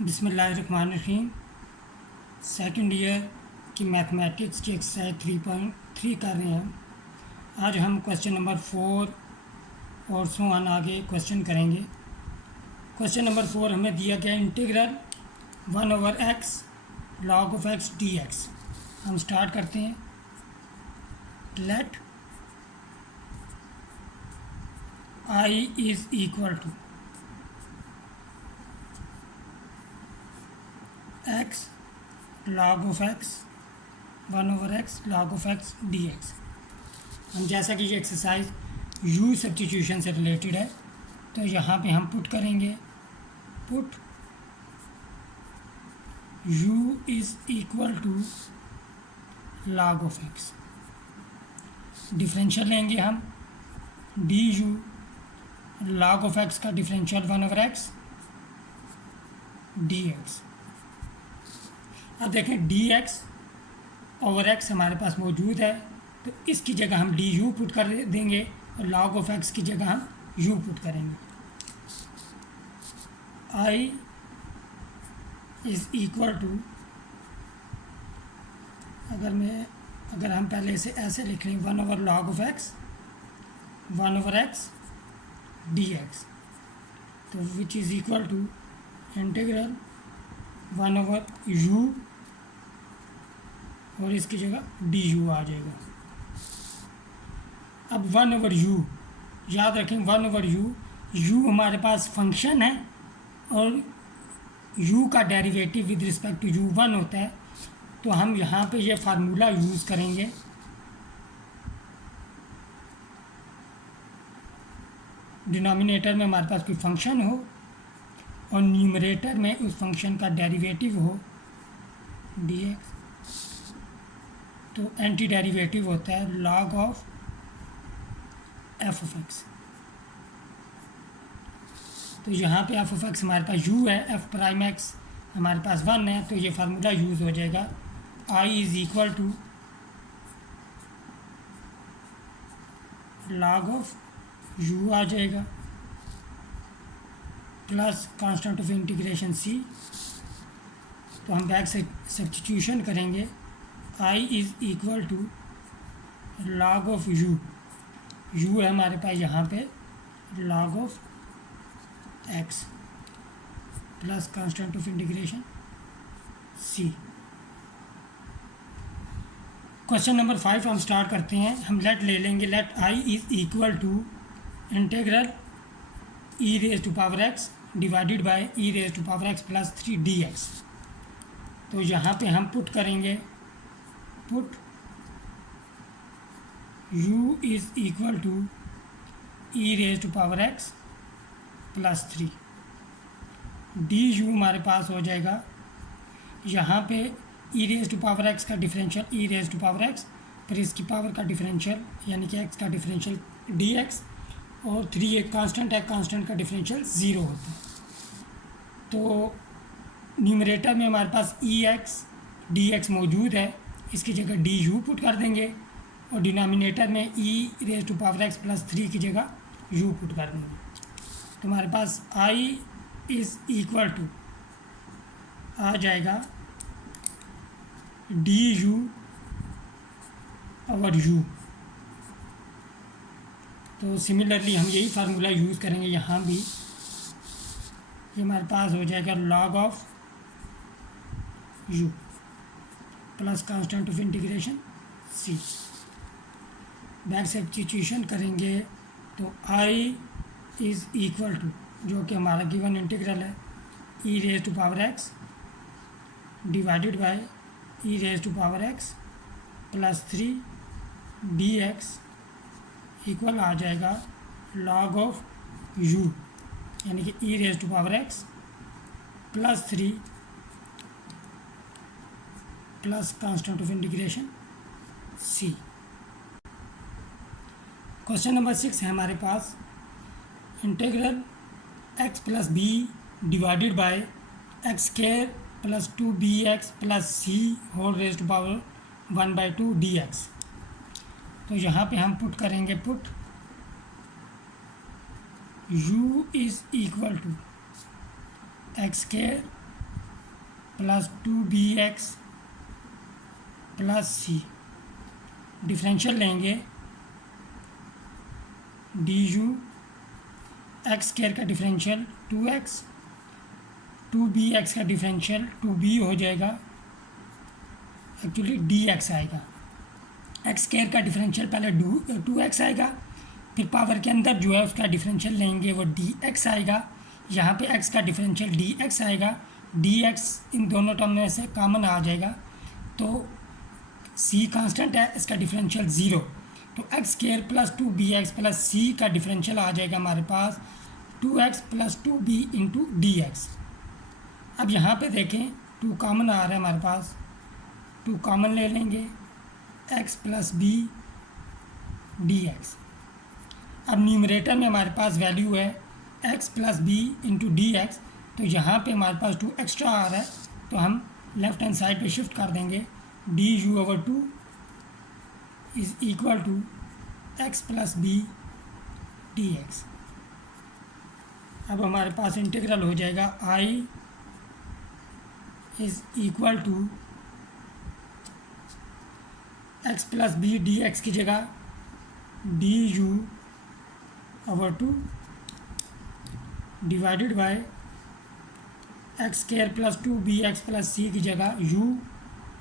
बिस्मिल्लाहिर्रहमानिर्रहीम। Second year की mathematics की एक्सरसाइज 3.3 कर रहे हैं। आज हम क्वेश्चन नंबर 4 और सो ऑन आगे क्वेश्चन करेंगे। क्वेश्चन नंबर 4 हमें दिया गया integral 1/x log of x dx। हम स्टार्ट करते हैं। Let I is equal to x log of x 1/x log of x dx। हम जैसा कि ये एक्सरसाइज u सब्स्टिट्यूशन से रिलेटेड है, तो यहाँ पे हम पुट करेंगे। Put u is equal to log of x। Differential लेंगे हम du log of x का डिफरेंशियल 1/x dx। अब देखें dx ओवर x हमारे पास मौजूद है, तो इसकी जगह हम du पुट कर देंगे और log of x की जगह हम u पुट करेंगे। I इज़ इक्वल टू, अगर हम पहले इसे ऐसे लिख लें 1/log of x 1/x dx, तो which is equal to integral 1/u और इसकी जगह du आ जाएगा। अब 1/u याद रखें, 1/u u हमारे पास फंक्शन है और u का derivative with respect to u 1 होता है, तो हम यहाँ पे ये फार्मूला यूज़ करेंगे। डिनोमिनेटर में हमारे पास कोई फंक्शन हो और न्यूमरेटर में उस फंक्शन का डेरिवेटिव हो dx, तो एंटी डेरिवेटिव होता है log of f of x। तो यहाँ पे f of x हमारे पास u है, f प्राइम x हमारे पास 1 है, तो ये फार्मूला यूज़ हो जाएगा। I is equal to log of u आ जाएगा plus constant of integration c। तो हम बैक से सब्स्टिट्यूशन करेंगे। I is equal to log of u है हमारे पास यहाँ पे log of x plus constant of integration c। Question number 5 हम स्टार्ट करते हैं। हम लेट ले लेंगे। Let I is equal to integral e raise to power x divided by e raise to power x plus 3 dx। तो यहाँ पे हम पुट करेंगे। Put u is equal to e raise to power x plus 3 du हमारे पास हो जाएगा। यहाँ पे e raise to power x का differential e raise to power x, फिर इसकी पावर का डिफरेंशियल यानी कि x का डिफरेंशियल dx, और 3 एक कांस्टेंट है, कांस्टेंट का डिफरेंशियल 0 होता है। तो न्यूमरेटर में हमारे पास ex dx मौजूद है, इसकी जगह du पुट कर देंगे और डिनोमिनेटर में e raise to power x plus 3 की जगह u पुट कर देंगे। तो हमारे पास I इज़ इक्वल टू आ जाएगा du ओवर u। तो सिमिलरली हम यही फार्मूला यूज़ करेंगे यहाँ भी। ये हमारे पास हो जाएगा log of u plus constant of integration c। Back substitution करेंगे तो I इज़ इक्वल टू, जो कि हमारा गिवन इंटीग्रल है, e raise to power x divided by e raise to power x plus 3 dx equal आ जाएगा log of u यानी कि e raise to power x plus 3 plus constant of integration c। Question number 6 है हमारे पास। Integral x plus b divided by x square plus 2bx plus c whole raise to power 1/2 dx। तो यहाँ पे हम put करेंगे। Put u is equal to x square plus 2bx plus c, differential लेंगे d u x square का differential 2x, 2bx का differential 2b हो जाएगा, एक्चुअली dx आएगा। एक्स स्क्वायर का डिफरेंशियल पहले 2x आएगा, फिर पावर के अंदर जो है उसका डिफरेंशियल लेंगे वो dx आएगा, यहाँ पे x का डिफरेंशियल dx आएगा, dx इन दोनों टर्म में से कॉमन आ जाएगा, तो c कांस्टेंट है, इसका डिफरेंशियल 0, तो x square plus 2bx plus c का डिफरेंशियल आ जाएगा हमारे पास 2x plus 2b into d x. अब यहाँ पे देखें 2 कॉमन आ रहा है हमारे पास, 2 कॉमन ले लेंगे, x plus b d x. अब न्यूमरेटर में हमारे पास वैल्यू है x plus b into d x, तो यहाँ पे हमारे पास 2 एक्स्ट्रा आ रहा है, तो हम लेफ्ट हैंड साइड पे शिफ्ट कर देंगे, d u over 2 is equal to x plus b d x. अब हमारे पास इंटीग्रल हो जाएगा i is equal to x plus b d x की जगह d u over 2 divided by x square plus 2bx plus c की जगह u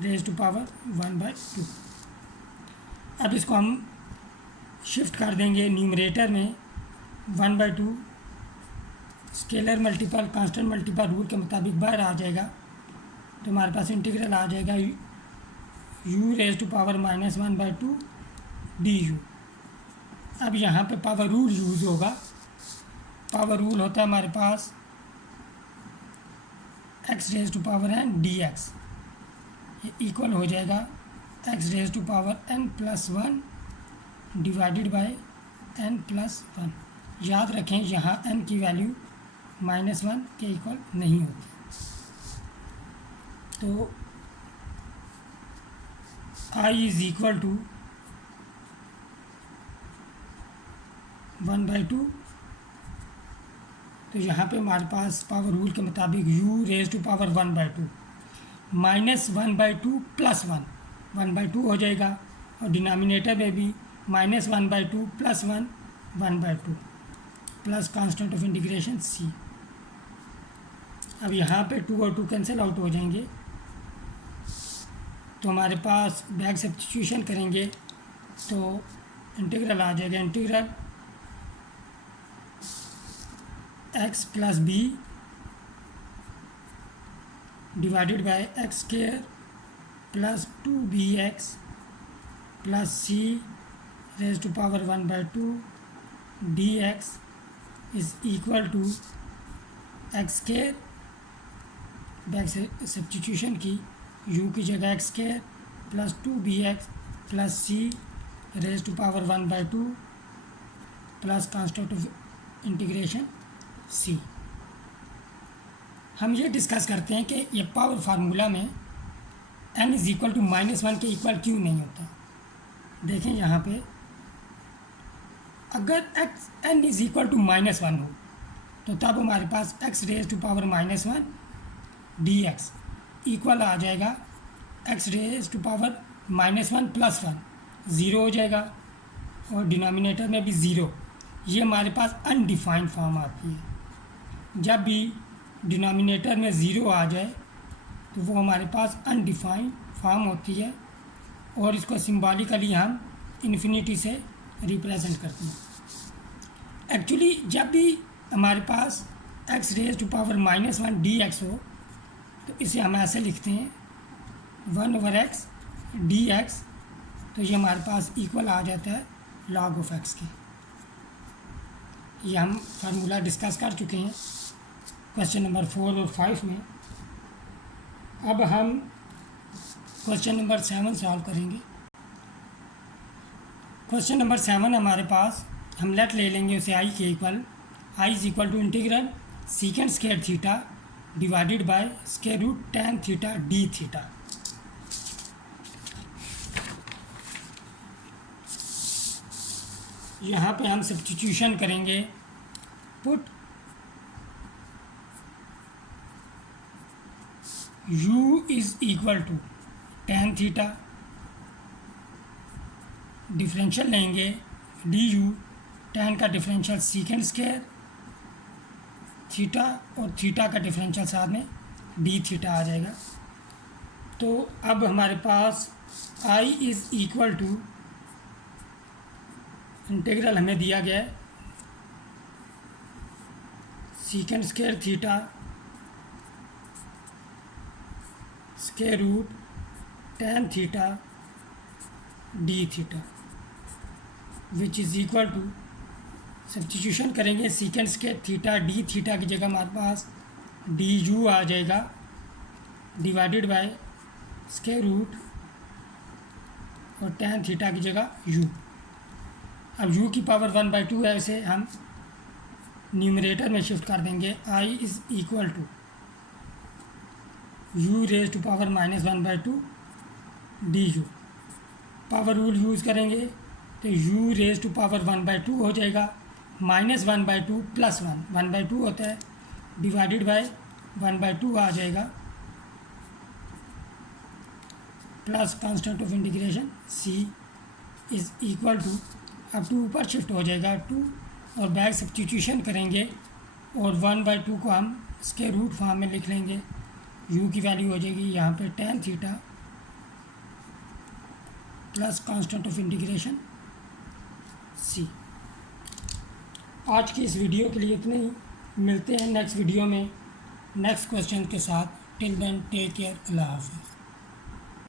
raise to power 1/2। अब इसको हम शिफ्ट कर देंगे न्यूमरेटर में 1/2, scalar multiple constant multiple rule के मुताबिक बाहर आ जाएगा, तो हमारे पास इंटीग्रल आ जाएगा u raise to power -1/2 du। अब यहाँ पे पावर रूल यूज़ होगा, पावर रूल होता है हमारे पास x raise to power n dx, ये इक्वल हो जाएगा x raise to power n plus 1 divided by n plus 1। याद रखें यहाँ n की वैल्यू -1 के इक्वल नहीं होती, तो i इज़ इक्वल टू 1/2, तो यहाँ पे हमारे पास पावर रूल के मुताबिक u raise to power 1/2 -1/2 plus 1/2 हो जाएगा, और डिनोमिनेटर में भी -1/2 plus 1/2 plus constant of integration c। अब यहाँ पे 2 और 2 कैंसिल आउट हो जाएंगे, तो हमारे पास बैक सब्स्टिट्यूशन करेंगे तो इंटीग्रल आ जाएगा, integral x plus b divided by x square plus 2bx plus c raise to power 1/2 dx is equal to x square, back से सब्स्टिट्यूशन की u की जगह x square plus 2bx plus c raise to power 1/2 plus constant of integration c। हम ये discuss करते हैं कि ये पावर फार्मूला में n इज़ इक्वल टू -1 के इक्वल क्यों नहीं होता। देखें यहाँ पे अगर n इज़ इक्वल टू -1 हो तो तब हमारे पास x raise to power -1 dx equal आ जाएगा x raise to power -1 plus 1, 0 हो जाएगा, और डिनोमिनेटर में भी 0। ये हमारे पास अनडिफाइंड फॉर्म आती है, जब भी डिनोमिनेटर में 0 आ जाए तो वो हमारे पास अनडिफाइंड फॉर्म होती है, और इसको सिंबॉलिकली हम इन्फिनिटी से रिप्रेजेंट करते हैं। एक्चुअली जब भी हमारे पास x raise to power -1 dx हो तो इसे हम ऐसे लिखते हैं 1/x dx, तो ये हमारे पास इक्वल आ जाता है log ऑफ x के। ये हम फार्मूला डिस्कस कर चुके हैं क्वेश्चन नंबर 4 और 5 में। अब हम क्वेश्चन नंबर 7 सॉल्व करेंगे। क्वेश्चन नंबर 7 हमारे पास हम लेट ले लेंगे उसे i के equal, i is equal to integral secant square theta divided by square root tan theta d theta. यहाँ पे हम सब्स्टिट्यूशन करेंगे, put u is equal to tan theta, differential लेंगे डी यू, tan का डिफरेंशियल सीकेंड स्क्वायर थीटा और theta का differential साथ में डी थीटा आ जाएगा। तो अब हमारे पास i is equal to, integral हमें दिया गया है secant square theta square root tan theta d theta which is equal to, substitution करेंगे secant square theta d theta की जगह हमारे पास डी यू आ जाएगा डिवाइडेड बाय स्क्वायर रूट और tan थीटा की जगह u। अब u की पावर 1/2 है, इसे हम न्यूमरेटर में शिफ्ट कर देंगे। i is equal to u raise to power -1/2 d u. Power rule use करेंगे तो u रेज टू पावर 1/2 हो जाएगा, -1/2 प्लस 1/2 होता है, डिवाइडेड बाय 1/2 आ जाएगा, plus constant of integration c is equal to, अब 2 ऊपर शिफ्ट हो जाएगा 2 और बैक सब्स्टिट्यूशन करेंगे और 1/2 को हम स्क्वायर रूट फॉर्म में लिख लेंगे। u की वैल्यू हो जाएगी यहाँ पे tan theta plus constant of integration c। आज की इस वीडियो के लिए इतने ही, मिलते हैं नेक्स्ट वीडियो में नेक्स्ट क्वेश्चन के साथ। टिल देन टेक केयर, अल्लाह हाफ़िज़।